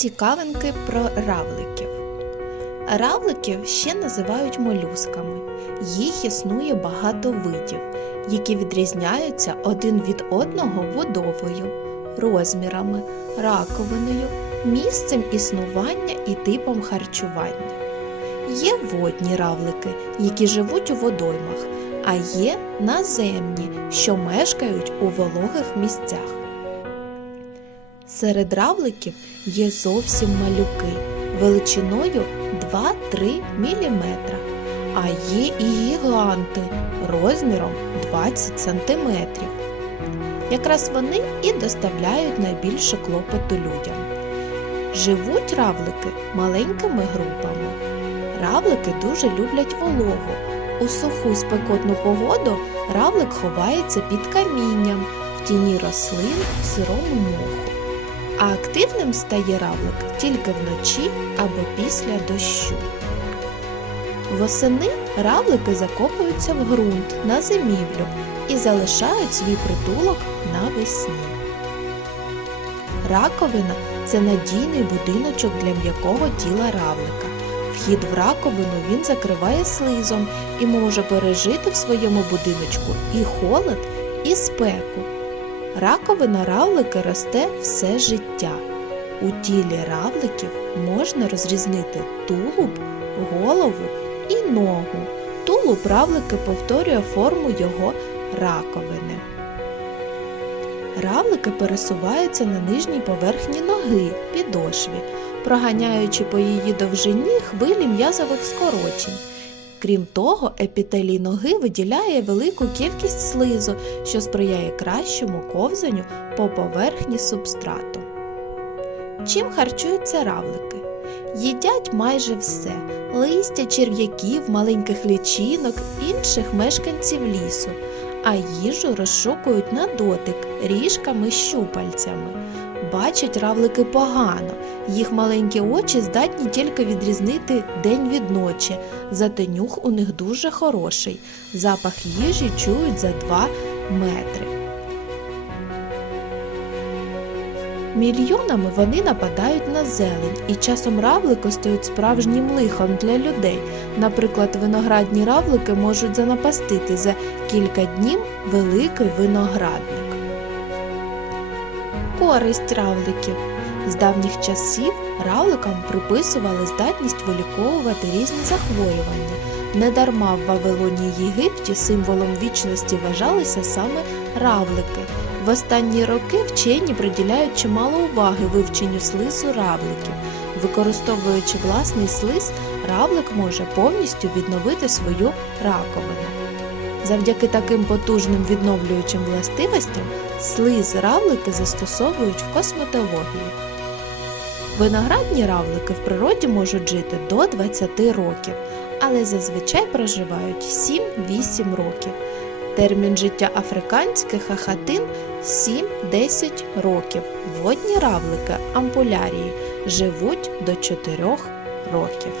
Цікавинки про равликів. Равликів ще називають молюсками. Їх існує багато видів, які відрізняються один від одного водовою, розмірами, раковиною, місцем існування і типом харчування. Є водні равлики, які живуть у водоймах, а є наземні, що мешкають у вологих місцях. Серед равликів є зовсім малюки величиною 2-3 мм, а є і гіганти розміром 20 см. Якраз вони і доставляють найбільше клопоту людям. Живуть равлики маленькими групами. Равлики дуже люблять вологу. У суху спекотну погоду равлик ховається під камінням, в тіні рослин, в сирому моху. А активним стає равлик тільки вночі або після дощу. Восени равлики закопуються в ґрунт на зимівлю і залишають свій притулок навесні. Раковина це надійний будиночок для м'якого тіла равлика. Вхід в раковину він закриває слизом і може пережити в своєму будиночку і холод, і спеку. Раковина равлика росте все життя. У тілі равликів можна розрізнити тулуб, голову і ногу. Тулуб равлики повторює форму його раковини. Равлики пересуваються на нижній поверхні ноги, підошві, проганяючи по її довжині хвилі м'язових скорочень. Крім того, епітелій ноги виділяє велику кількість слизу, що сприяє кращому ковзанню по поверхні субстрату. Чим харчуються равлики? Їдять майже все листя, черв'яків, маленьких лічинок, інших мешканців лісу, а їжу розшукують на дотик ріжками щупальцями. Бачать равлики погано, їх маленькі очі здатні тільки відрізнити день від ночі, зате нюх у них дуже хороший. Запах їжі чують за 2 метри. Мільйонами вони нападають на зелень, і часом равлики стають справжнім лихом для людей. Наприклад, виноградні равлики можуть занапастити за кілька днів великий виноградник. Користь равликів. З давніх часів равликам приписували здатність виліковувати різні захворювання. Недарма в Вавилоні Єгипті символом вічності вважалися саме равлики. В останні роки вчені приділяють чимало уваги вивченню слизу равликів. Використовуючи власний слиз, равлик може повністю відновити свою раковину. Завдяки таким потужним відновлюючим властивостям слиз равлики застосовують в косметології. Виноградні равлики в природі можуть жити до 20 років, але зазвичай проживають 7-8 років. Термін життя африканських хахатин 7-10 років. Водні равлики ампулярії живуть до 4 років.